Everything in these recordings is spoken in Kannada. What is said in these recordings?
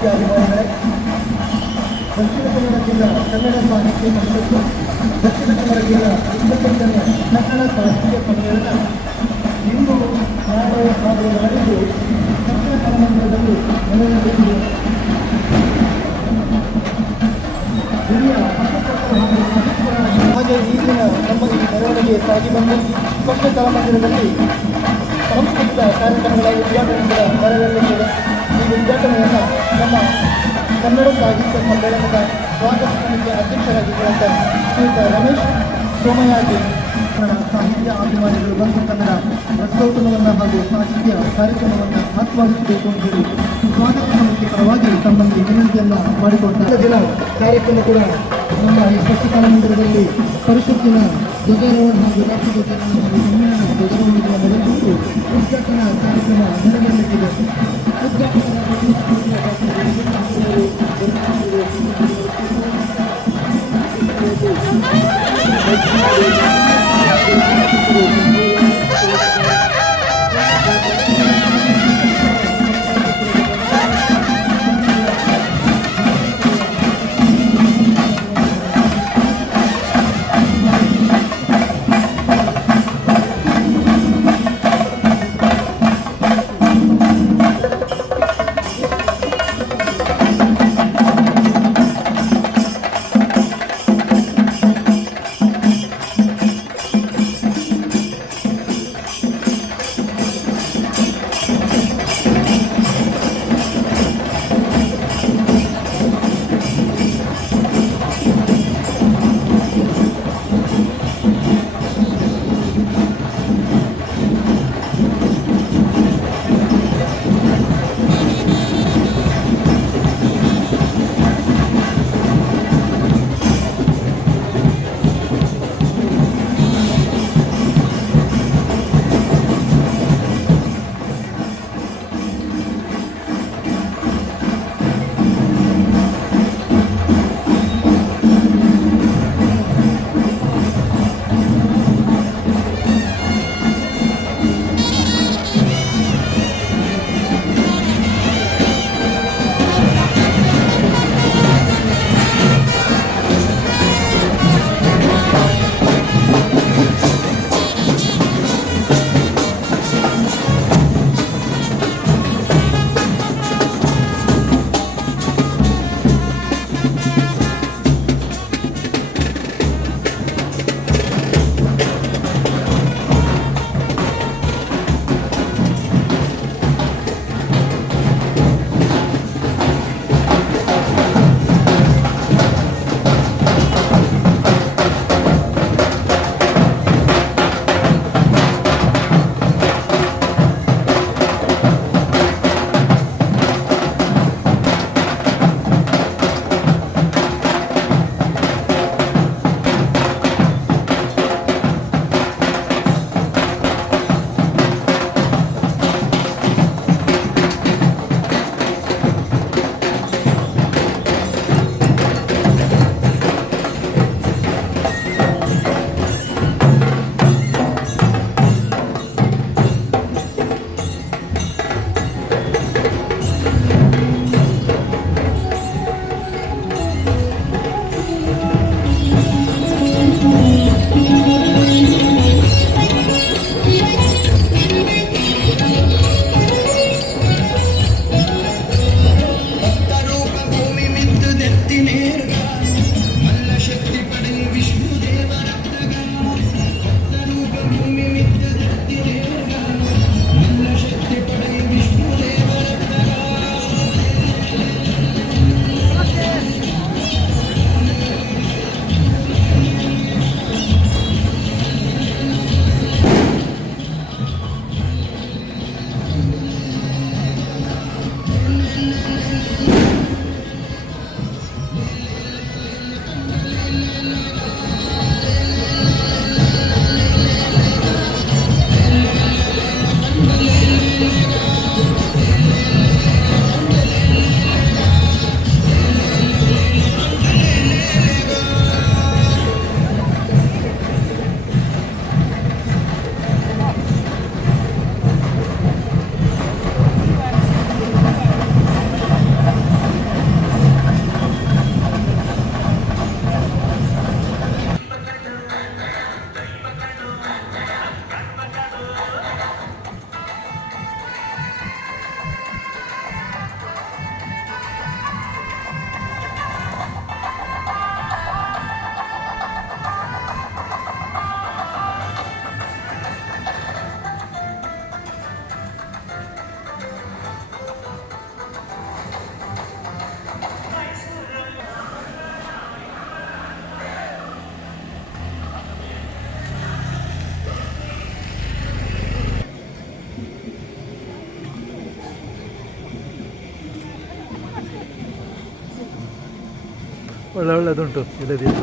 ಸಾಹಿತ್ಯ ಅಭಿಮಾನಿಗಳೇ, ದಕ್ಷಿಣ ಕನ್ನಡ ಜಿಲ್ಲಾ ಕನ್ನಡ ಸಾಹಿತ್ಯ ಪರಿಷತ್ತು, ದಕ್ಷಿಣ ಕನ್ನಡ ಜಿಲ್ಲಾ 21ನೇ ಕನ್ನಡ ಸಾಹಿತ್ಯ ಸಮ್ಮೇಳನ ಇಂದು ನಾಳೆ ಹಾಗೂ ನಾಡಿದ್ದು ದಕ್ಷಿಣ ಕನ್ನಡದಲ್ಲಿ ನಡೆಯಲಿದೆ. ಹಾಗೆ ಈಗಿನ ನಮ್ಮ ಈ ಮೆರವಣಿಗೆ ಸಾಗಿ ಬಂದು ಪಕ್ಷ ಕಲಾಮಂದಿರದಲ್ಲಿ ಸಂಸ್ಕೃತ ಕಾರ್ಯಕ್ರಮಗಳ ಉದ್ಘಾಟನೆಗಳ ನೆರವೇರಲಿದೆ. ಈ ಉದ್ಘಾಟನೆಯನ್ನು ನಮ್ಮ ಕನ್ನಡ ಸಾಹಿತ್ಯ ಸಮ್ಮೇಳನದ ಸ್ವಾಗತ ಸಮಿತಿಯ ಅಧ್ಯಕ್ಷರಾಗಿರುವಂಥ ಶ್ರೀಯುತ ರಮೇಶ್ ಸೋಮಯಾಜಿ ಸಾಹಿತ್ಯ ಅಭಿಮಾನಿಗಳು ಬಂದು ಕನ್ನಡ ರಸೋತ್ತಮವನ್ನು ಹಾಗೂ ಸಾಹಿತ್ಯ ಕಾರ್ಯಕ್ರಮವನ್ನು ಆಸ್ವಾದಿಸಬೇಕು ಅಂತ ಹೇಳಿ ಸ್ವಾಗತ ಸಮಿತಿ ಪರವಾಗಿ ತಮ್ಮಲ್ಲಿ ವಿನಂತಿಯನ್ನು ಮಾಡಿಕೊಂಡ ದಿನ ಕಾರ್ಯಕ್ರಮ ಕೂಡ ನಮ್ಮ ಈ ಪಕ್ಷ ಕಲಾಮಂದಿರದಲ್ಲಿ ಪರಿಷತ್ತಿನ ಧ್ವಜಾರೋಹಣ ಹಾಗೂ ರಾಷ್ಟ್ರಧ್ವಜಾರೋಹಣ ಹಾಗೂ ಸಮ್ಮೇಳನ ಧ್ವಜಾರೋಹಣವನ್ನು ನಡೆಸಿದ್ದು ಉದ್ಘಾಟನಾ ಕಾರ್ಯಕ್ರಮ ನೆರವೇರಲಿದೆ. ಒಳ್ಳೆದುಂಟು ಇಲ್ಲದಿಲ್ಲ.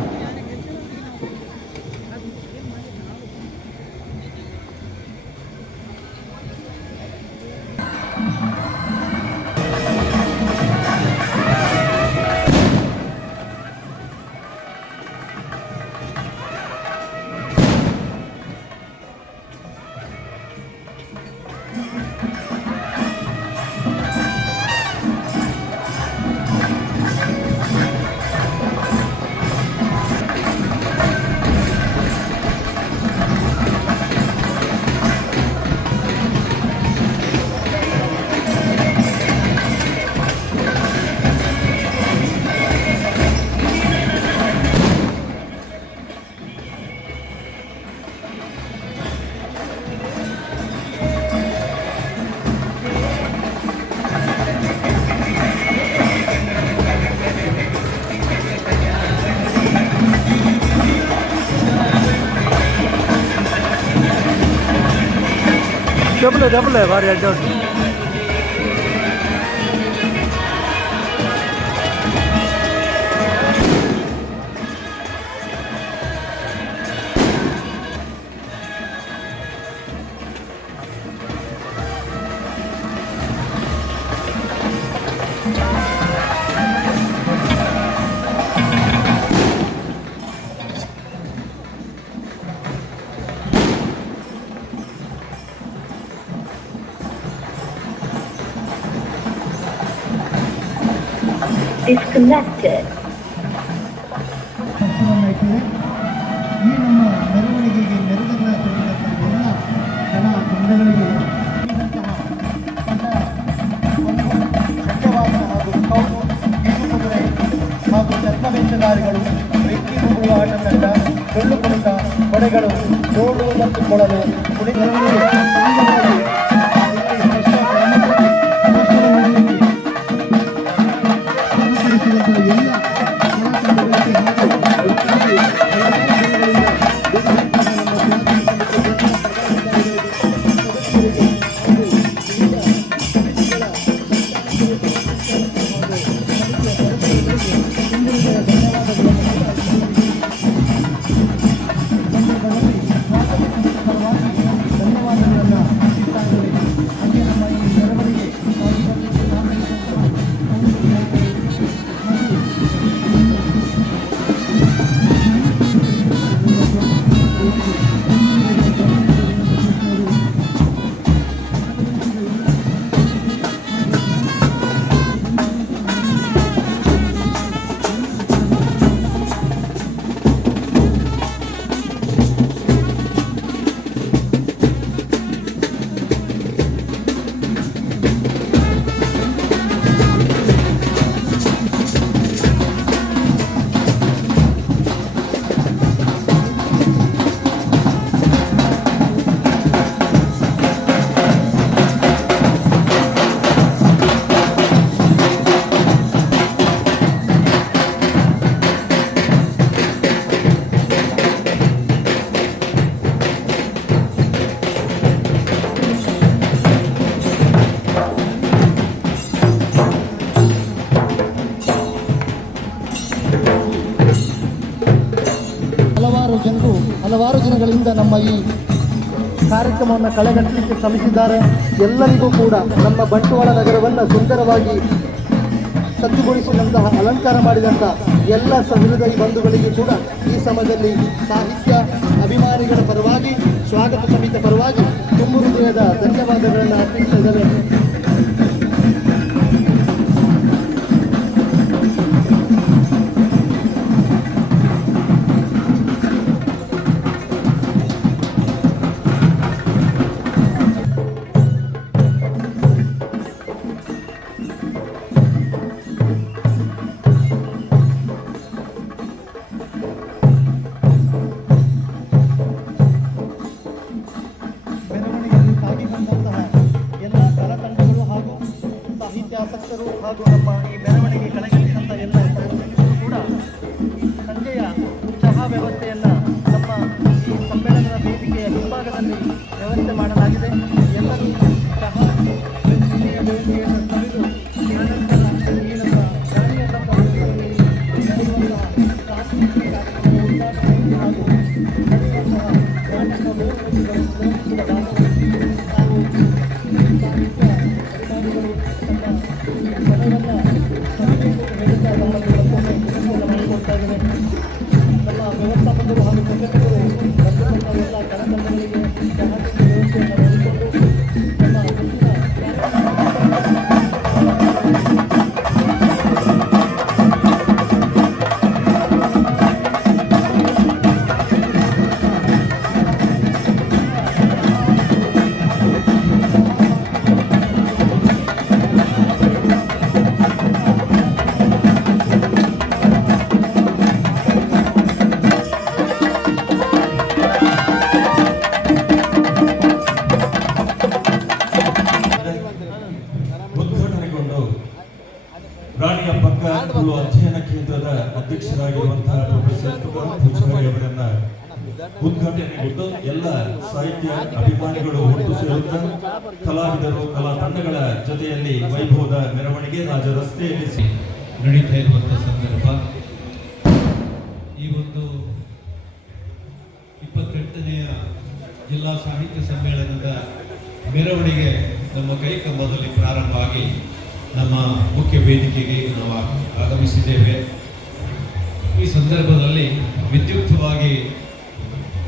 ಡಬಲ್ ಭಾರಿ ಅಡ್ಡ ಉಂಟು. Disconnected. ಈ ನಮ್ಮ ಮೆರವಣಿಗೆಗೆ ಮೆರುಗನ್ನ ತಂದಿರುವಂತಹ ಎಲ್ಲ ಜನ ತಂಡಗಳಿಗೆ ಸತ್ಯವಾದ ಹಾಗೂ ಕೌಲು ಬೀಸುಕುದುರೆ ಹಾಗೂ ಛದ್ಮವೇಷಧಾರಿಗಳು ಬೆಂಕಿ ಮುಗುಳುವ ಆಟ ತಂಡ ಡೊಳ್ಳು ಕುಣಿತ ಪಡೆಗಳು ಜೋಡು ಮತ್ತು ಕೊಳಲು ಹಲವಾರು ದಿನಗಳಿಂದ ನಮ್ಮ ಈ ಕಾರ್ಯಕ್ರಮವನ್ನು ಕಳೆಗಟ್ಟಲಿಕ್ಕೆ ಶ್ರಮಿಸಿದ್ದಾರೆ. ಎಲ್ಲರಿಗೂ ಕೂಡ ನಮ್ಮ ಬಂಟ್ವಾಳ ನಗರವನ್ನು ಸುಂದರವಾಗಿ ಸಜ್ಜುಗೊಳಿಸಿದಂತಹ ಅಲಂಕಾರ ಮಾಡಿದಂಥ ಎಲ್ಲ ಸಹೃದಯ ಬಂಧುಗಳಿಗೆ ಕೂಡ ಈ ಸಮಯದಲ್ಲಿ ಸಾಹಿತ್ಯ ಅಭಿಮಾನಿಗಳ ಪರವಾಗಿ ಸ್ವಾಗತ ಸಮಿತಿ ಪರವಾಗಿ ತುಂಬು ಹೃದಯದ ಧನ್ಯವಾದಗಳನ್ನು ಅರ್ಪಿಸ್ತಾ ಇದ್ದಾರೆ. ಆಸಕ್ತರು ಹಾಗೂ ನಮ್ಮ ಈ ಮೆರವಣಿಗೆ ಕಳೆಗಟ್ಟಿದಂಥ ಎಲ್ಲ ಸಾರ್ವಜನಿಕರು ಕೂಡ ಸಂಜೆಯ ಚಹಾ ವ್ಯವಸ್ಥೆಯನ್ನು ನಮ್ಮ ಈ ಸಮ್ಮೇಳನದ ವೇದಿಕೆಯ ಹಿಂಭಾಗದಲ್ಲಿ ವ್ಯವಸ್ಥೆ ಮಾಡಲಾಗಿದೆ. ಎಲ್ಲರೂ ಚಹಾ ವೇದಿಕೆಯನ್ನು ಸವಿದು ಈ ನಮ್ಮ ಗಾಳಿಯ ನಡೆಯುವಂತಹ ತುಳು ಅಧ್ಯಯನ ಕೇಂದ್ರದ ಅಧ್ಯಕ್ಷರಾಗಿರುವಂತಹ ಪ್ರೊಫೆಸರ್ ತುಕಾರಾಮ್ ಪೂಜಾರಿ ಅವರನ್ನ ಉದ್ಘಾಟನೆಗೊಂಡು ಎಲ್ಲ ಸಾಹಿತ್ಯ ಅಭಿಮಾನಿಗಳು ಒಟ್ಟು ಸೇರುತ್ತಾ ಕಲಾವಿದರು ಕಲಾ ತಂಡಗಳ ಜೊತೆಯಲ್ಲಿ ವೈಭವದ ಮೆರವಣಿಗೆ ರಾಜ ರಸ್ತೆಯಲ್ಲಿ ನಡೀತಾ ಇರುವಂತಹ ಸಂದರ್ಭ. ಈ ಒಂದು 28ನೇ ಜಿಲ್ಲಾ ಸಾಹಿತ್ಯ ಸಮ್ಮೇಳನದ ಮೆರವಣಿಗೆ ನಮ್ಮ ಕೈಕಂಬದಲ್ಲಿ ಪ್ರಾರಂಭ ಆಗಿ ನಮ್ಮ ಮುಖ್ಯ ವೇದಿಕೆಗೆ ನಾವು ಆಗಮಿಸಿದ್ದೇವೆ. ಈ ಸಂದರ್ಭದಲ್ಲಿ ವಿದ್ಯುಕ್ತವಾಗಿ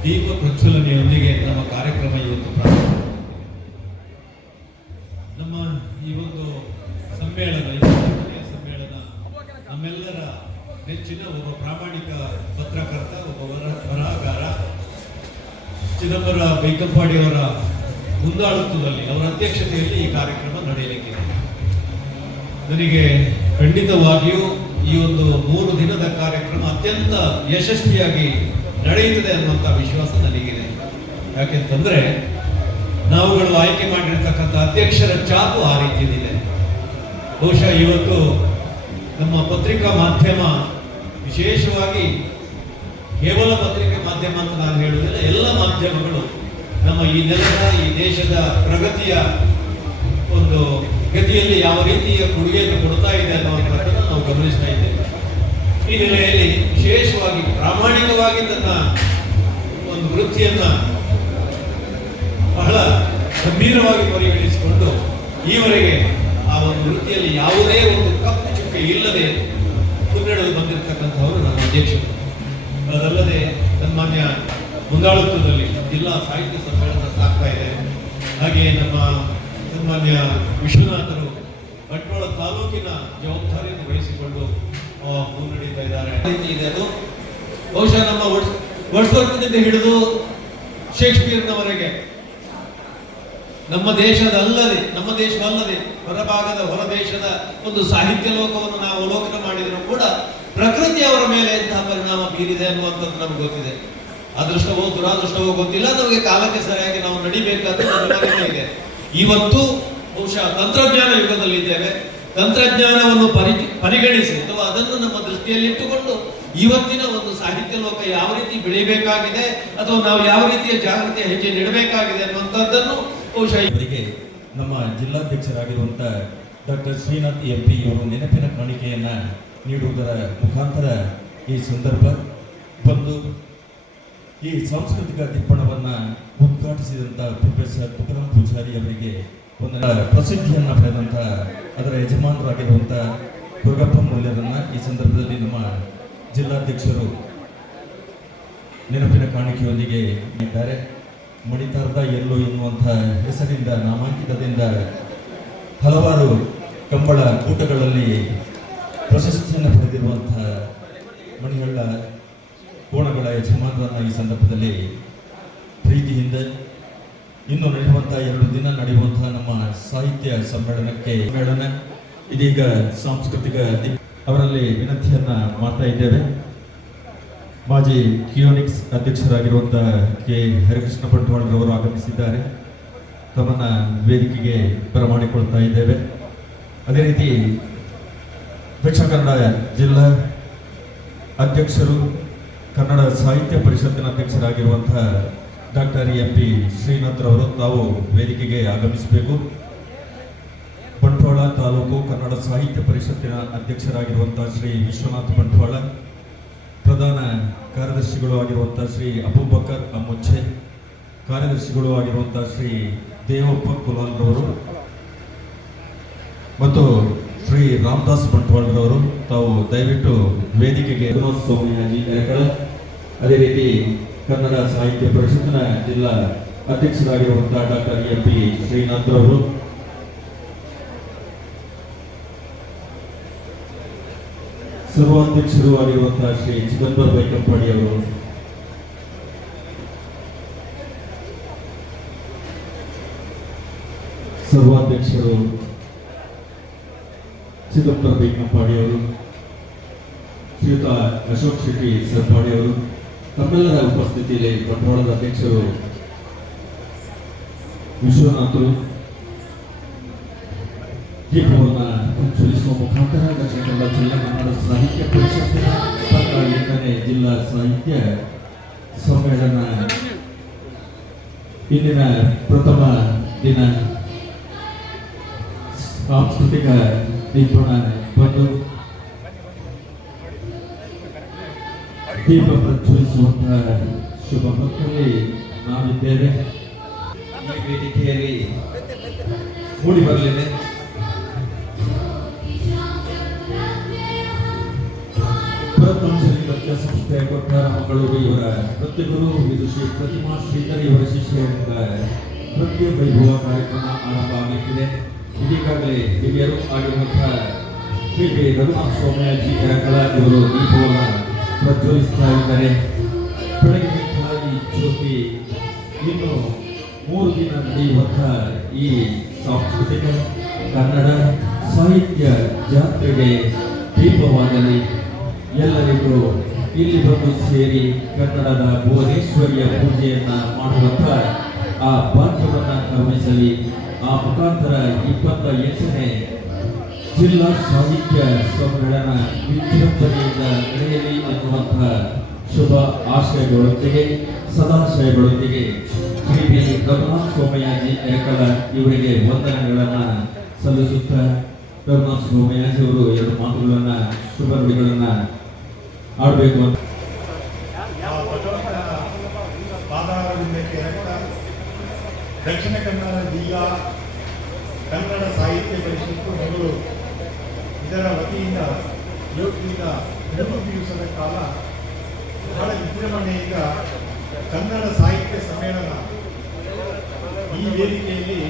ದೀಪ ಪ್ರಜ್ವಲನೆಯೊಂದಿಗೆ ನಮ್ಮ ಕಾರ್ಯಕ್ರಮ ಇವತ್ತು ಪ್ರಾರಂಭ. ನಮ್ಮ ಈ ಒಂದು ಸಮ್ಮೇಳನ, 28ನೇ ಸಮ್ಮೇಳನ ನಮ್ಮೆಲ್ಲರ ನೆಚ್ಚಿನ ಒಬ್ಬ ಪ್ರಾಮಾಣಿಕ ಪತ್ರಕರ್ತ, ಒಬ್ಬ ಬರಹಗಾರ ಚಿದಂಬರ ಬೈಕಂಪಾಡಿಯವರ ಮುಂದಾಳತ್ವದಲ್ಲಿ, ಅವರ ಅಧ್ಯಕ್ಷತೆಯಲ್ಲಿ ಈ ಕಾರ್ಯಕ್ರಮ ನಡೆಯಲಿಕ್ಕಿದೆ. ನನಗೆ ಖಂಡಿತವಾಗಿಯೂ ಈ ಒಂದು 3 ದಿನದ ಕಾರ್ಯಕ್ರಮ ಅತ್ಯಂತ ಯಶಸ್ವಿಯಾಗಿ ನಡೆಯುತ್ತದೆ ಅನ್ನುವಂಥ ವಿಶ್ವಾಸ ನನಗಿದೆ. ಯಾಕೆಂತಂದ್ರೆ ನಾವುಗಳು ಆಯ್ಕೆ ಮಾಡಿರ್ತಕ್ಕಂಥ ಅಧ್ಯಕ್ಷರ ಚಾಪು ಆ ರೀತಿಯಲ್ಲಿದೆ. ಬಹುಶಃ ಇವತ್ತು ನಮ್ಮ ಪತ್ರಿಕಾ ಮಾಧ್ಯಮ, ವಿಶೇಷವಾಗಿ ಕೇವಲ ಪತ್ರಿಕೆ ಮಾಧ್ಯಮ ಅಂತ ನಾನು ಹೇಳುವುದಿಲ್ಲ, ಎಲ್ಲ ಮಾಧ್ಯಮಗಳು ನಮ್ಮ ಈ ನೆಲದ, ಈ ದೇಶದ ಪ್ರಗತಿಯ ಒಂದು ಗತಿಯಲ್ಲಿ ಯಾವ ರೀತಿಯ ಕೊಡುಗೆಯನ್ನು ಕೊಡ್ತಾ ಇದೆ ಅನ್ನುವಂಥದ್ದನ್ನು ನಾವು ಗಮನಿಸ್ತಾ ಇದ್ದೇವೆ. ಈ ನೆಲೆಯಲ್ಲಿ ವಿಶೇಷವಾಗಿ ಪ್ರಾಮಾಣಿಕವಾಗಿ ತನ್ನ ಒಂದು ವೃತ್ತಿಯನ್ನ ಬಹಳ ಗಂಭೀರವಾಗಿ ಪರಿಗಣಿಸಿಕೊಂಡು ಈವರೆಗೆ ಆ ಒಂದು ವೃತ್ತಿಯಲ್ಲಿ ಯಾವುದೇ ಒಂದು ಕಪ್ಪು ಚುಕ್ಕೆ ಇಲ್ಲದೆ ಮುನ್ನಡೆದು ಬಂದಿರತಕ್ಕಂಥವರು ನನ್ನ ಅಧ್ಯಕ್ಷರು. ಅದಲ್ಲದೆ ಸನ್ಮಾನ್ಯ ಮುಂದಾಳತ್ವದಲ್ಲಿ ಜಿಲ್ಲಾ ಸಾಹಿತ್ಯ ಸಮ್ಮೇಳನ ಸಾಗ್ತಾ ಇದೆ. ಹಾಗೆಯೇ ನಮ್ಮ ಸನ್ಮಾನ್ಯ ವಿಶ್ವನಾಥರು ಬಂಟ್ವಾಳ ತಾಲೂಕಿನ ಜವಾಬ್ದಾರಿಯನ್ನು ವಹಿಸಿಕೊಂಡು ಮುನ್ನಡೀತಾ ಇದ್ದಾರೆ. ಅದು ಬಹುಶಃ ನಮ್ಮ ವರ್ಡ್ಸ್ವರ್ತನಿಂದ ಹಿಡಿದು ಶೇಕ್ಸ್ಪಿಯರ್ನವರೆಗೆ ನಮ್ಮ ದೇಶವಲ್ಲದೆ ಹೊರ ದೇಶದ ಒಂದು ಸಾಹಿತ್ಯ ಲೋಕವನ್ನು ನಾವು ಅವಲೋಕನ ಮಾಡಿದರೂ ಕೂಡ ಪ್ರಕೃತಿ ಅವರ ಮೇಲೆ ಎಂತಹ ಪರಿಣಾಮ ಬೀರಿದೆ ಅನ್ನುವಂಥದ್ದು ನಮ್ಗೆ ಗೊತ್ತಿದೆ. ಅದೃಷ್ಟವೋ ದುರಾದೃಷ್ಟವೋ ಗೊತ್ತಿಲ್ಲ, ನಮಗೆ ಕಾಲಕ್ಕೆ ಸರಿಯಾಗಿ ನಾವು ನಡಿಬೇಕಾದ ಅನಿವಾರ್ಯತೆ ಇದೆ. ಇವತ್ತು ಬಹುಶಃ ತಂತ್ರಜ್ಞಾನ ಯುಗದಲ್ಲಿದ್ದೇವೆ. ತಂತ್ರಜ್ಞಾನವನ್ನು ಪರಿಗಣಿಸಿ ಅಥವಾ ಅದನ್ನು ನಮ್ಮ ದೃಷ್ಟಿಯಲ್ಲಿಟ್ಟುಕೊಂಡು ಇವತ್ತಿನ ಒಂದು ಸಾಹಿತ್ಯ ಲೋಕ ಯಾವ ರೀತಿ ಬೆಳೆಯಬೇಕಾಗಿದೆ ಅಥವಾ ನಾವು ಯಾವ ರೀತಿಯ ಜಾಗೃತಿಯ ಹೆಜ್ಜೆ ನೀಡಬೇಕಾಗಿದೆ ಅನ್ನುವಂಥದ್ದನ್ನು ಬಹುಶಃ ಇವರಿಗೆ ನಮ್ಮ ಜಿಲ್ಲಾಧ್ಯಕ್ಷರಾಗಿರುವಂತಹ ಡಾಕ್ಟರ್ ಶ್ರೀನಾಥ್ MP ಇವರು ನೆನಪಿನ ಕಾಣಿಕೆಯನ್ನ ನೀಡುವುದರ ಮುಖಾಂತರ ಈ ಸಂದರ್ಭ ಬಂದು ಈ ಸಾಂಸ್ಕೃತಿಕ ದಿಪ್ಪಣವನ್ನ ಉದ್ಘಾಟಿಸಿದಂತ ಪ್ರೊಫೆಸರ್ ತುಕಾರಾಮ್ ಪೂಜಾರಿ ಅವರಿಗೆ ಒಂದು ಪ್ರಸಿದ್ಧಿಯನ್ನ ಪಡೆದಂತ ಅದರ ಯಜಮಾನರಾಗಿರುವಂತ ದುರ್ಗಪ್ಪ ಮೌಲ್ಯರನ್ನ ಈ ಸಂದರ್ಭದಲ್ಲಿ ನಮ್ಮ ಜಿಲ್ಲಾಧ್ಯಕ್ಷರು ನೆನಪಿನ ಕಾಣಿಕೆಯೊಂದಿಗೆ ಇದ್ದಾರೆ. ಮಣಿತಾರ್ದ ಎಲ್ಲೋ ಎನ್ನುವಂತಹ ಹೆಸರಿಂದ ನಾಮಾಂಕಿತದಿಂದ ಹಲವಾರು ಕಂಬಳ ಕೂಟಗಳಲ್ಲಿ ಪ್ರಶಸ್ತಿಯನ್ನು ಪಡೆದಿರುವಂತಹ ಮಣಿಹಳ್ಳ ಕೋಣಗಳ ಯಜಮಾನರನ್ನ ಈ ಸಂದರ್ಭದಲ್ಲಿ ಪ್ರೀತಿಯಿಂದ ಇನ್ನು ನಡೆಯುವಂತಹ 2 ದಿನ ನಡೆಯುವಂತಹ ನಮ್ಮ ಸಾಹಿತ್ಯ ಸಮ್ಮೇಳನ ಇದೀಗ ಸಾಂಸ್ಕೃತಿಕ ಅವರಲ್ಲಿ ವಿನಂತಿಯನ್ನ ಮಾಡ್ತಾ ಇದ್ದೇವೆ. ಮಾಜಿ ಕಿಯೋನಿಕ್ಸ್ ಅಧ್ಯಕ್ಷರಾಗಿರುವಂತಹ ಕೆ ಹರಿಕೃಷ್ಣ ಬಂಟ್ವಾಳರವರು ಆಗಮಿಸಿದ್ದಾರೆ. ತಮ್ಮನ್ನ ವೇದಿಕೆಗೆ ಬರಮಾಡಿಕೊಳ್ತಾ ಇದ್ದೇವೆ. ಅದೇ ರೀತಿ ದಕ್ಷಿಣ ಕನ್ನಡ ಜಿಲ್ಲಾ ಅಧ್ಯಕ್ಷರು, ಕನ್ನಡ ಸಾಹಿತ್ಯ ಪರಿಷತ್ತಿನ ಅಧ್ಯಕ್ಷರಾಗಿರುವಂತಹ ಡಾಕ್ಟರ್ MP ಶ್ರೀನಾಥ್ ರವರು ತಾವು ವೇದಿಕೆಗೆ ಆಗಮಿಸಬೇಕು. ಬಂಟ್ವಾಳ ತಾಲೂಕು ಕನ್ನಡ ಸಾಹಿತ್ಯ ಪರಿಷತ್ತಿನ ಅಧ್ಯಕ್ಷರಾಗಿರುವಂತಹ ಶ್ರೀ ವಿಶ್ವನಾಥ್ ಬಂಟ್ವಾಳ, ಪ್ರಧಾನ ಕಾರ್ಯದರ್ಶಿಗಳು ಆಗಿರುವಂತಹ ಶ್ರೀ ಅಬೂಬಕರ್ ಅಮ್ಮುಚ್ಚೆ, ಕಾರ್ಯದರ್ಶಿಗಳು ಆಗಿರುವಂತಹ ಶ್ರೀ ದೇವಪ್ಪ ಕುಲಾಲ್ರವರು ಮತ್ತು ಶ್ರೀ ರಾಮದಾಸ್ ಬಂಟ್ವಾಳರವರು ತಾವು ದಯವಿಟ್ಟು ವೇದಿಕೆಗೆ ಸೋಮಯಾಜಿ ಎರೆಕಳ, ಅದೇ ರೀತಿ ಕನ್ನಡ ಸಾಹಿತ್ಯ ಪರಿಷತ್ತಿನ ಜಿಲ್ಲಾ ಅಧ್ಯಕ್ಷರಾಗಿರುವಂತಹ ಡಾಕ್ಟರ್ MP ಶ್ರೀನಾಥ್ ರವರು, ಸರ್ವಾಧ್ಯಕ್ಷರು ಆಗಿರುವಂತಹ ಶ್ರೀ ಚಿದಂಬರ ಬೈಕಂಪಾಡಿ ಅವರು, ಸರ್ವಾಧ್ಯಕ್ಷರು ಚಿದಂಬರ ಬೈಕಂಪಾಡಿ ಅವರು, ಶ್ರೀಯುತ ಅಶೋಕ್ ಶೆಟ್ಟಿ ಸರ್ಪಾಡಿ ಅವರು, ತಮ್ಮೆಲ್ಲರ ಉಪಸ್ಥಿತಿಯಲ್ಲಿ ಬಂಟ್ವಾಳದ ಅಧ್ಯಕ್ಷರು ವಿಶ್ವನಾಥರು ದೀಪವನ್ನು ಪ್ರಜ್ವಲಿಸುವ ಮುಖಾಂತರ ದಕ್ಷಿಣ ಕನ್ನಡ ಜಿಲ್ಲಾ ಕನ್ನಡ ಸಾಹಿತ್ಯ ಪರಿಷತ್ತಿನ 28ನೇ ಜಿಲ್ಲಾ ಸಾಹಿತ್ಯ ಸಮ್ಮೇಳನ ಇಂದಿನ ಪ್ರಥಮ ದಿನ ಸಾಂಸ್ಕೃತಿಕ ದೀಪನ ಬಂದು ದೀಪ ಪ್ರಜ್ವಲಿಸುವಂತಹ ಶುಭ ಹೊತ್ತಲ್ಲಿ ನಾವಿದ್ದೇವೆ. ಈ ವೇದಿಕೆಯಲ್ಲಿ ಮೂಡಿ ಬರಲಿದೆ ಸಂಸ್ಥೆಯ ಕೊಟ್ಟಾರ ಮಂಗಳೂರು ಇವರ ಪ್ರತಿಗುರು ವಿದುಷಿ ಪ್ರತಿಮಾ ಶ್ರೀಧರ್ ಇವರ ಶಿಷ್ಯರಿಂದ ನೃತ್ಯ ವೈಭವ ಕಾರ್ಯಕ್ರಮ ಆರಂಭ ಆಗಲಿಕ್ಕಿದೆ. ಇದೀಗಾಗಲೇ ಹಿರಿಯರು ಆಗಿರುವಂತಹ ಶ್ರೀ ರಘುನಾಥ ಸ್ವಾಮಿಯಾಜಿ ಎರಕಳ ಇವರು ದೀಪವನ್ನು ಪ್ರಜ್ವಲಿಸ್ತಾ ಇದ್ದಾರೆ. ಬೆಳಗ್ಗೆ ಈ ಜ್ಯೋತಿ ಇನ್ನು 3 ದಿನ ನಡೆಯುವಂತಹ ಈ ಸಾಂಸ್ಕೃತಿಕ ಕನ್ನಡ ಸಾಹಿತ್ಯ ಜಾತ್ರೆಗೆ ದೀಪವಾಗಲಿ. ಎಲ್ಲರಿಗೂ ಇಲ್ಲಿ ಬಂದು ಸೇರಿ ಕನ್ನಡದ ಭುವನೇಶ್ವರಿಯ ಪೂಜೆಯನ್ನ ಮಾಡುವಂತ ಆ ಭಾಗ್ಯವನ್ನ ಕರುಣಿಸಲಿ. ಆ ಮುಖಾಂತರ 28ನೇ ಜಿಲ್ಲಾ ಸಾಹಿತ್ಯ ಸಮ್ಮೇಳನ ವಿಜೃಂಭಣೆಯಿಂದ ನಡೆಯಲಿ ಎನ್ನುವಂತಹ ಶುಭ ಆಶಯಗಳೊಂದಿಗೆ ಸದಾಶಯಗಳೊಂದಿಗೆ ಶ್ರೀ ಬಿ ರಘುನಾಥ ಸೋಮಯಾಜಿ ಎರಕಲ ಇವರಿಗೆ ವಂದನೆಗಳನ್ನ ಸಲ್ಲಿಸುತ್ತಾ ರಘುನಾಥ ಸೋಮಯಾಜಿ ಅವರು 2 ಮಾತುಗಳನ್ನ ಶುಭ ನುಡಿಗಳನ್ನ ಆಡಬೇಕು ಅಂತ ಪಾದಾರವಿಂದಕ್ಕೆ ರಕ್ತ ದಕ್ಷಿಣ ಕನ್ನಡ ಜಿಲ್ಲಾ ಕನ್ನಡ ಸಾಹಿತ್ಯ ಪರಿಷತ್ತು ಮಂಗಳೂರು ಇದರ ವತಿಯಿಂದ ಇವತ್ತಿನಿಂದ 3 ದಿವಸದ ಕಾಲ ಬಹಳ ವಿಜೃಂಭಣೆಯಿಂದ ಕನ್ನಡ ಸಾಹಿತ್ಯ ಸಮ್ಮೇಳನ ಈ ವೇದಿಕೆಯಲ್ಲಿ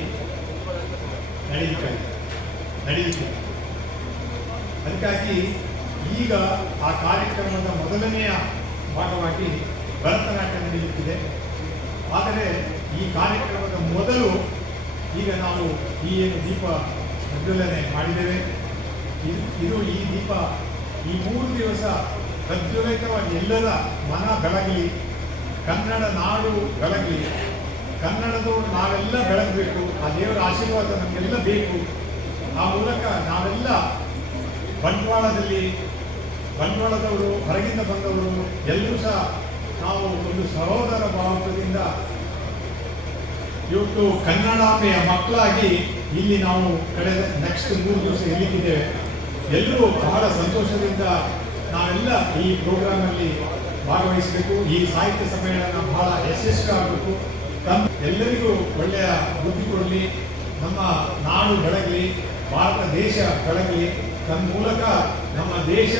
ನಡೆಯುತ್ತಿದೆ. ಅದಕ್ಕಾಗಿ ಈಗ ಆ ಕಾರ್ಯಕ್ರಮದ ಮೊದಲನೆಯ ಭಾಗವಾಗಿ ಭರತನಾಟ್ಯ ನಡೆಯುತ್ತಿದೆ. ಆದರೆ ಈ ಕಾರ್ಯಕ್ರಮದ ಮೊದಲು ಈಗ ನಾವು ಈ ಏನು ದೀಪ ಪ್ರಜ್ವಲನೆ ಮಾಡಿದ್ದೇವೆ, ಇದು ಈ ದೀಪ ಈ 3 ದಿವಸ ಪ್ರಜ್ವಲಿತವಾಗಿ ಎಲ್ಲರ ಮನ ಬೆಳಗಲಿ, ಕನ್ನಡ ನಾಡು ಬೆಳಗಲಿ, ಕನ್ನಡದವರು ನಾವೆಲ್ಲ ಬೆಳಗಬೇಕು. ಆ ದೇವರ ಆಶೀರ್ವಾದ ನಮಗೆಲ್ಲ ಬೇಕು. ಆ ಮೂಲಕ ನಾವೆಲ್ಲ ಬಂಟ್ವಾಳದವರು ಹೊರಗಿಂದ ಬಂದವರು ಎಲ್ಲರೂ ಸಹ ನಾವು ಒಂದು ಸಹೋದರ ಭಾವದಿಂದ ಇವತ್ತು ಕನ್ನಡಾಂಬೆಯ ಮಕ್ಕಳಾಗಿ ಇಲ್ಲಿ ನಾವು ಕಳೆದ ನೆಕ್ಸ್ಟ್ 3 ದಿವಸ ಇಲ್ಲಿದ್ದೇವೆ. ಎಲ್ಲರೂ ಬಹಳ ಸಂತೋಷದಿಂದ ನಾವೆಲ್ಲ ಈ ಪ್ರೋಗ್ರಾಮಲ್ಲಿ ಭಾಗವಹಿಸಬೇಕು. ಈ ಸಾಹಿತ್ಯ ಸಮ್ಮೇಳನ ಬಹಳ ಯಶಸ್ವಿ ಆಗಬೇಕು. ಎಲ್ಲರಿಗೂ ಒಳ್ಳೆಯ ಬುದ್ಧಿ ಕೊಡಲಿ, ನಮ್ಮ ನಾಡು ಬೆಳಗಲಿ, ಭಾರತ ದೇಶ ಬೆಳಗಲಿ. ತನ್ನ ಮೂಲಕ ನಮ್ಮ ದೇಶ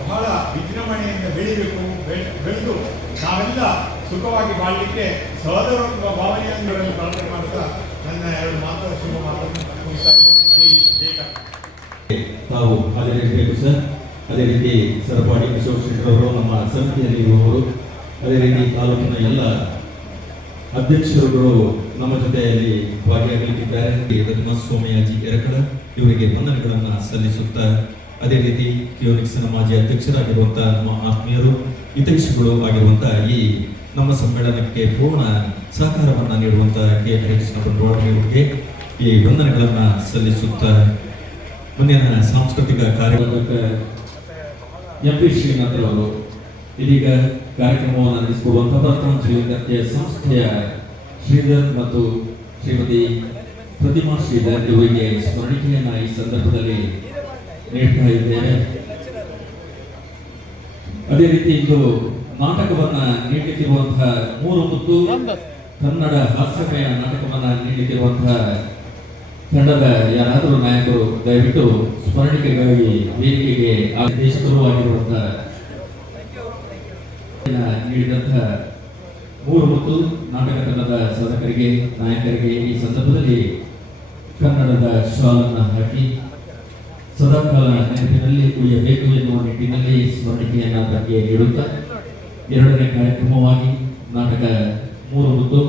ಬಹಳ ವಿಜೃಂಭಣೆಯಿಂದ ಬೆಳೆದು ನಾವೆಲ್ಲ ಸುಖವಾಗಿ ಬಾಳಲಿಕ್ಕೆ ಸಹೋದರ ಭಾವನೆಯನ್ನು ಪ್ರಾರ್ಥನೆ ಮಾಡ್ತಾ ನನ್ನ 2 ಮಾತು ಶುಭ ಮಾತನ್ನು ಮುಗಿಸ್ತಾ ಇದ್ದೇನೆ. ತಾವು ಹಾಜರಿರಬೇಕು ಸರ್. ಅದೇ ರೀತಿ ಸರಪಾಡಿ ಅಶೋಕ್ ಶೆಟ್ಟರವರು ನಮ್ಮ ಸಮಿತಿಯಲ್ಲಿ ಇರುವವರು, ಅದೇ ರೀತಿ ತಾಲೂಕಿನ ಎಲ್ಲ ಅಧ್ಯಕ್ಷರುಗಳು ನಮ್ಮ ಜೊತೆಯಲ್ಲಿ ಭಾಗಿಯಾಗಲಿದ್ದಾರೆ. ರಘುನಾಥ ಸೋಮಯಾಜಿ ಎರಕಳ ಇವರಿಗೆ ವಂದನೆಗಳನ್ನು ಸಲ್ಲಿಸುತ್ತಾ, ಅದೇ ರೀತಿ ಕಿಯೋನಿಕ್ಸ್ನ ಮಾಜಿ ಅಧ್ಯಕ್ಷರಾಗಿರುವಂತಹ ನಮ್ಮ ಆತ್ಮೀಯರು ಹಿತೈಷಿಗಳು ಆಗಿರುವಂತಹ ಈ ನಮ್ಮ ಸಮ್ಮೇಳನಕ್ಕೆ ಪೂರ್ಣ ಸಹಕಾರವನ್ನು ನೀಡುವಂತಹ ಕೆ ಹರಿಕೃಷ್ಣ ಬಂಟ್ವಾಳರಿಗೆ ಈ ವಂದನೆಗಳನ್ನು ಸಲ್ಲಿಸುತ್ತಾ, ಮುಂದಿನ ಸಾಂಸ್ಕೃತಿಕ ಕಾರ್ಯಕ್ರಮಕ್ಕೆ ಎಂ.ಪಿ. ಶ್ರೀನಾಥರವರು ಇದೀಗ ಕಾರ್ಯಕ್ರಮವನ್ನು ನಡೆಸಿಕೊಡುವಂತಹ ಭರತನಾಟ್ಯ ನೃತ್ಯ ಸಂಸ್ಥೆಯ ಶ್ರೀಧರ್ ಮತ್ತು ಶ್ರೀಮತಿ ಪ್ರತಿಮಾ ಶ್ರೀಧರ್ ಇವರಿಗೆ ಸ್ಮರಣಿಕೆಯನ್ನು ಈ ಸಂದರ್ಭದಲ್ಲಿ ನೀಡ್ತಾ ಇದ್ದೇವೆ. ಅದೇ ರೀತಿ ಇಂದು ನಾಟಕವನ್ನ ನೀಡಲಿಕ್ಕಿರುವಂತಹ 3 ಮುತ್ತು ಕನ್ನಡ ಹಾಸ್ಯಮಯ ನಾಟಕವನ್ನ ನೀಡಲಿಕ್ಕಿರುವಂತಹ ತಂಡದ ಯಾರಾದರೂ ನಾಯಕರು ದಯವಿಟ್ಟು ಸ್ಮರಣಿಕೆಗಾಗಿ ವೇದಿಕೆಗೆ ನಿರ್ದೇಶಕರು ಆಗಿರುವಂತಹ ನೀಡಿದಂತಹ 3 ಮುತ್ತು ನಾಟಕ ತಂಡದ ಸಾಧಕರಿಗೆ ನಾಯಕರಿಗೆ ಈ ಸಂದರ್ಭದಲ್ಲಿ ಕನ್ನಡದ ಶಾಲನ್ನು ಹಾಕಿ ಸದಾಕಾಲ ನೆನಪಿನಲ್ಲಿ ಉಳಿಯಬೇಕು ಎನ್ನುವ ನಿಟ್ಟಿನಲ್ಲಿ ಸ್ಮರಣಿಕೆಯನ್ನು ಅವರಿಗೆ ನೀಡುತ್ತಾ 2ನೇ ಕಾರ್ಯಕ್ರಮವಾಗಿ ನಾಟಕ 3 ಮುತ್ತು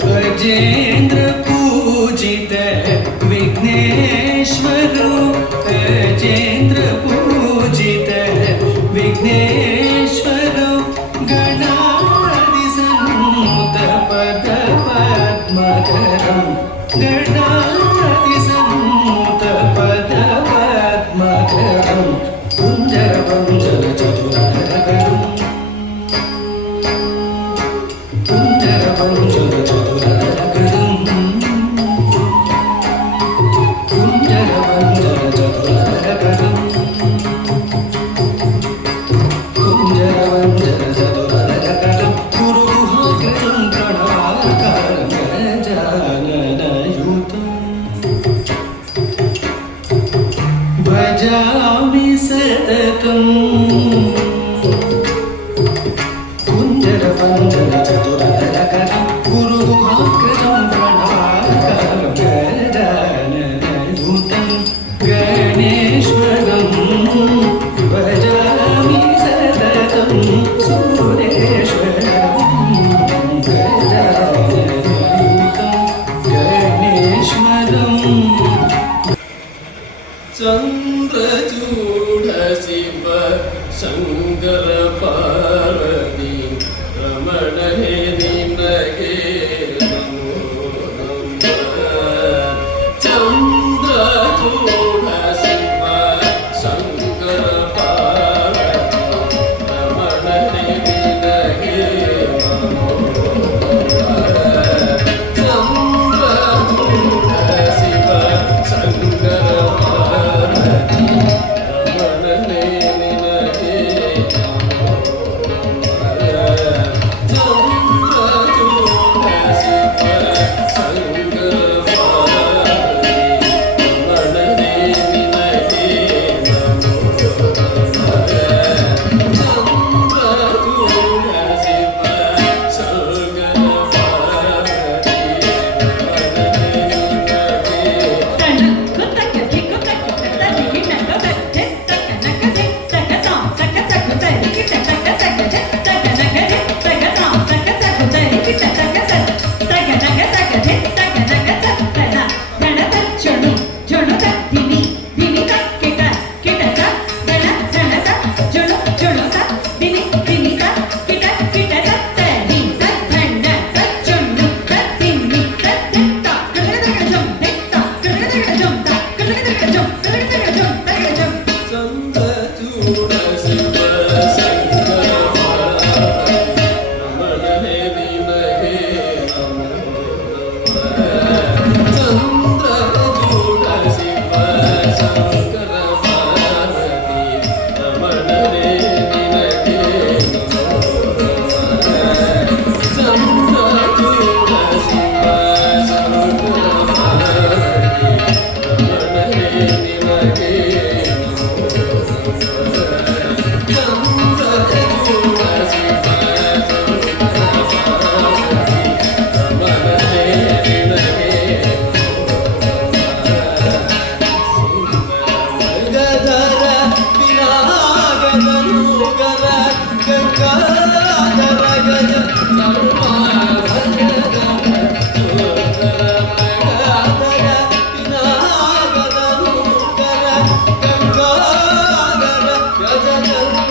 गजेंद्र पूजित विघ्नेश्वरो गजेंद्र पूजित विघ्नेश्वरो गणाधि सन्मुत पद पद्मकरं गणाधि सन्मुत पद पद्मकरं कुञ्जर कुञ्जर चतुरकरं कुञ्जर कुञ्जर चतुरकरं कुञ्जर कुञ्जर चतुरकरं कुञ्जर कुञ्जर चतुरकरं गुरुगुहाकरं प्रणवाकारं गजाननयुतं भजामि सततम् कुञ्जर कुञ्जर चतुरकरं गुरुगुहाकरं प्रणवाकारं गजाननयुतं गणेश्वरं भजामि सततं सुरेश्वरं गजाननयुतं गणेश्वरम् चन्द्रचूड शिव शङ्कर पार्वती रमणने निनगे नमो नमः चन्द्रचूड शिव शङ्कर पार्वती रमणने निनगे नमो नमः चन्द्रचूड शिव शङ्कर Thank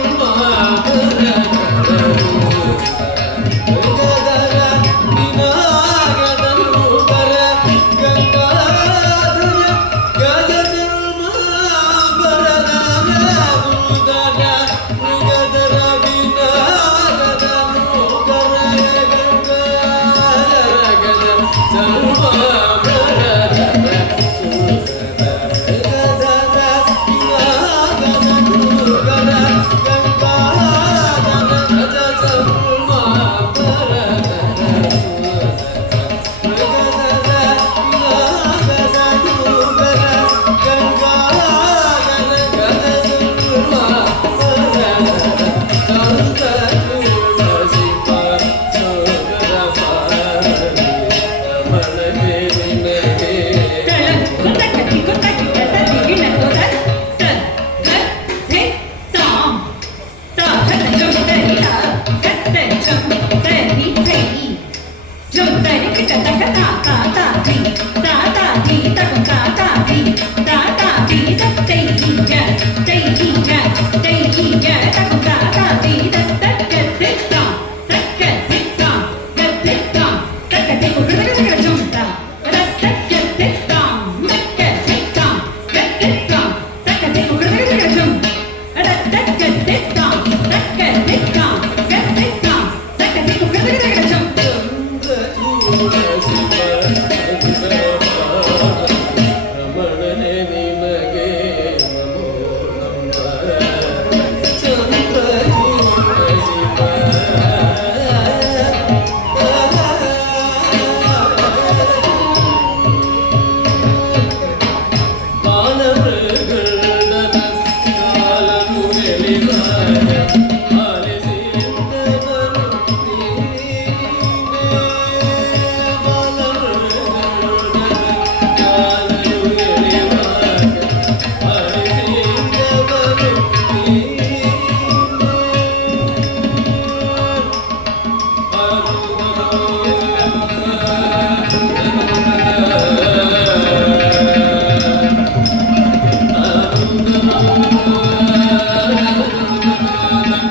you.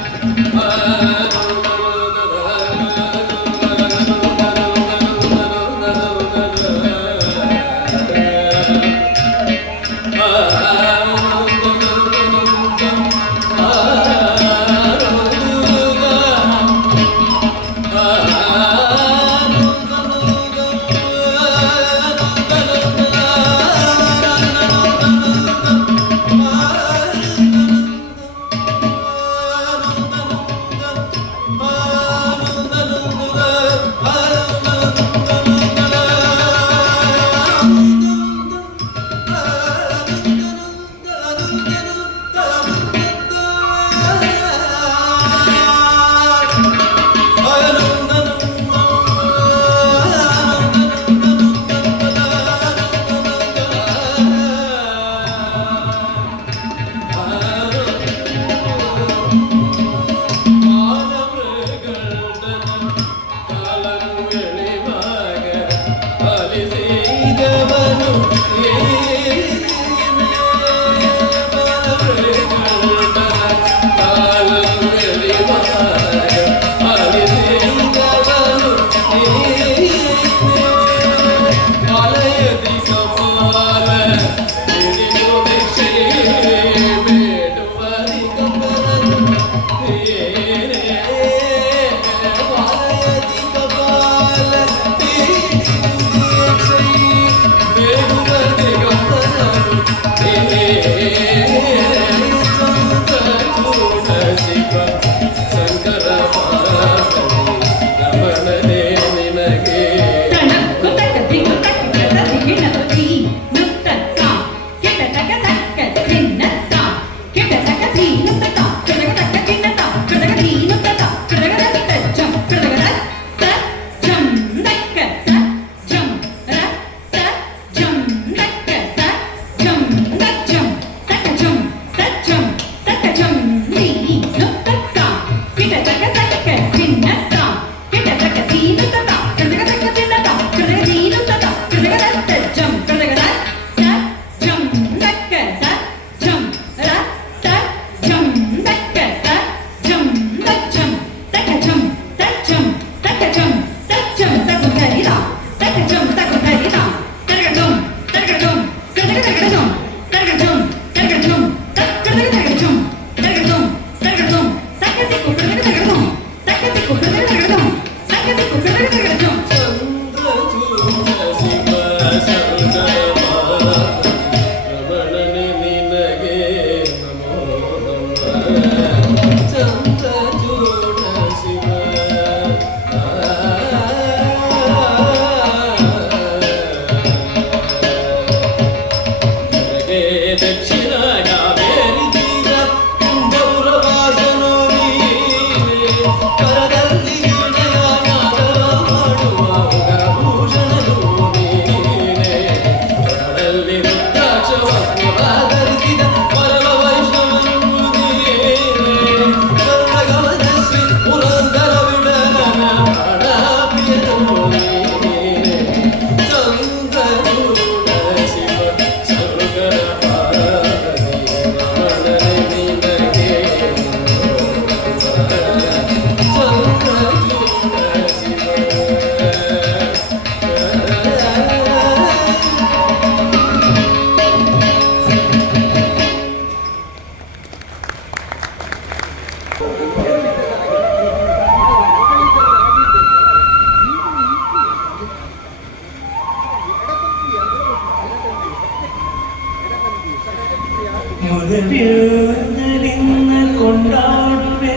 ಮೊದಲಿನ ಕೊಂಡಾಡುವೆ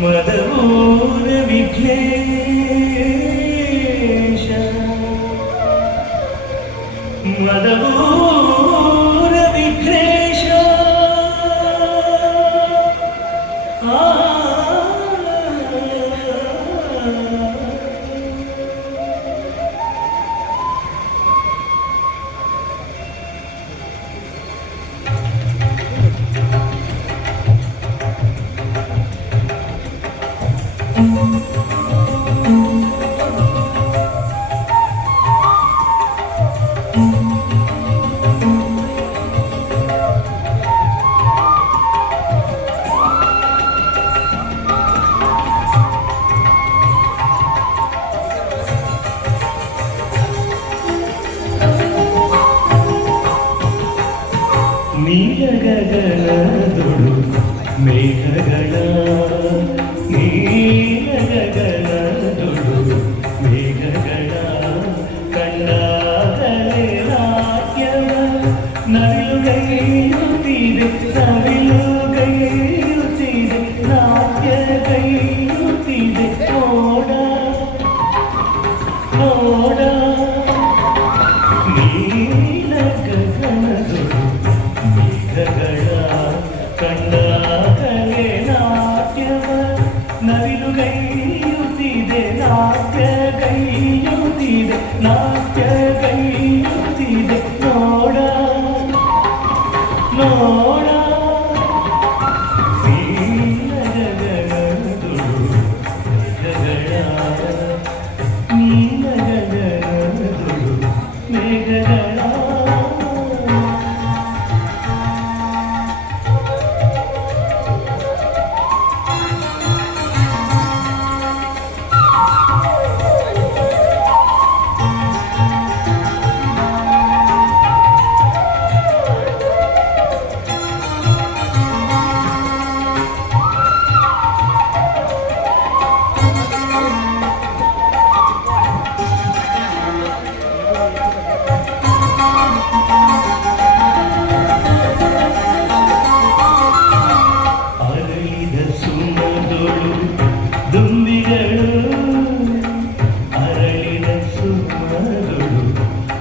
ಮದಮೂರ ವಿಘ್ನೇಶ ಮದಮೂರ ವಿಘ್ನೇಶ ನೀಲಗಗನದೊಳು ಮೇಘಗಳ ನೀಲಗಗನದೊಳು ಮೇಘಗಳ ಕಣ್ಣಾಗಲೇ ರಾಜ್ಯವ ನವಿಲುಗೈಯುತ್ತಿದೆ ನವಿಲುಗೈಯುತ್ತಿದೆ ನಾಟ್ಯಗೈಯುತ್ತಿದೆ ನೋಡ ನೋಡ ನೀಲಗಗನದೊಳು ಮೇಘಗಳ ಕಣ್ಣಾಗಲೇ ನಾಟ್ಯವ ನವಿಲುಗೈಯುತ್ತಿದೆ ನಾಟ್ಯಗೈಯುತ್ತಿದೆ ನಾಟ್ಯಗೈಯುತ್ತಿದೆ ನೋಡ ನೋಡ ನೀಲಗಗನದೊಳು ಮೇಘಗಳ ನೀಲಗಗನದೊಳು ಮೇಘಗಳ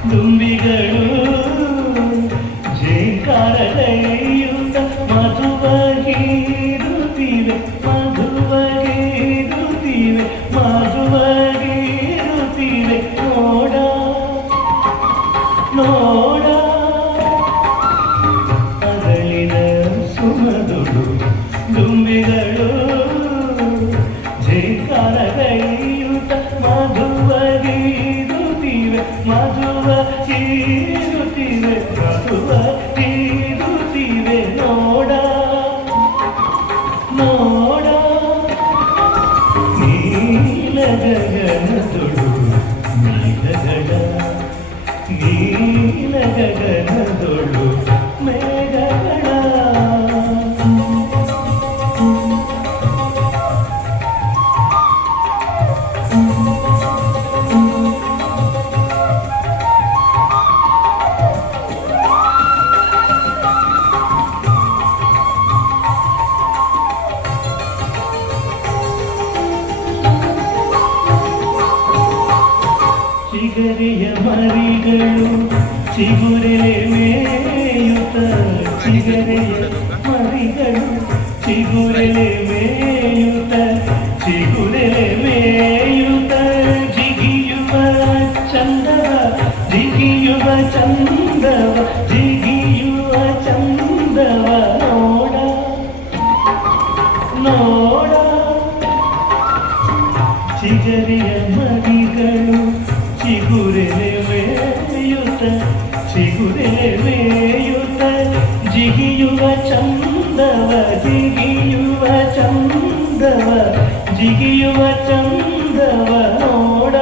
ದುಂಬಿಗಳು ಜೇಕಾರಗೈಯುತ್ತ ಮಧುವಗೀರುತ್ತಿವೆ ಮಧುವಗೀರುತ್ತಿವೆ ಮಧುವಗೀರುತ್ತಿವೆ ನೋಡ ನೋಡ ಅರಳಿನ ಸುಮಧುಳು ದುಂಬಿಗಳು ಜೇಕಾರಗೈಯುತ್ತ ಮಧುವಗೀರುತ್ತಿವೆ ಮಧುವಗೀರುತ್ತಿವೆ ಮಧುವಗೀರುತ್ತಿವೆ ನೋಡ ನೋಡ ನೀಲಗಗನದೊಳು ಮೇಘಗಳ ನೀಲಗಗನದೊಳು ಮೇಘಗಳ ಚಿಗರಿಯ ಮರಿಗಳು ಚಿಗುರೆಲೆ ಮೇಯುತ್ತ ಚಿಗರೆಯ ಮರಿಗಳು ಚಿಗುರೆಲೆ ಮೇಯುತ್ತ ಚಿಗುರೆಲೆ ಮೇಯುತ್ತ ಜಿಗಿಯುವ ಚಂದವ ಜಿಗಿಯುವ ಚಂದವ ಜಿಗಿಯುವ ಚಂದವ ನೋಡ ನೋಡ ಚಿಗರಿಯ ಮರಿಗಳು ಚಿಗುರೆಲೆ ಮೇಯುತ್ತ ಚಿಗುರೆಲೆ ಮೇಯುತ್ತ ಜಿಗಿಯುವ ಚಂದವ ಜಿಗಿಯುವ ಚಂದವ ಜಿಗಿಯುವ ಚಂದವ ನೋಡ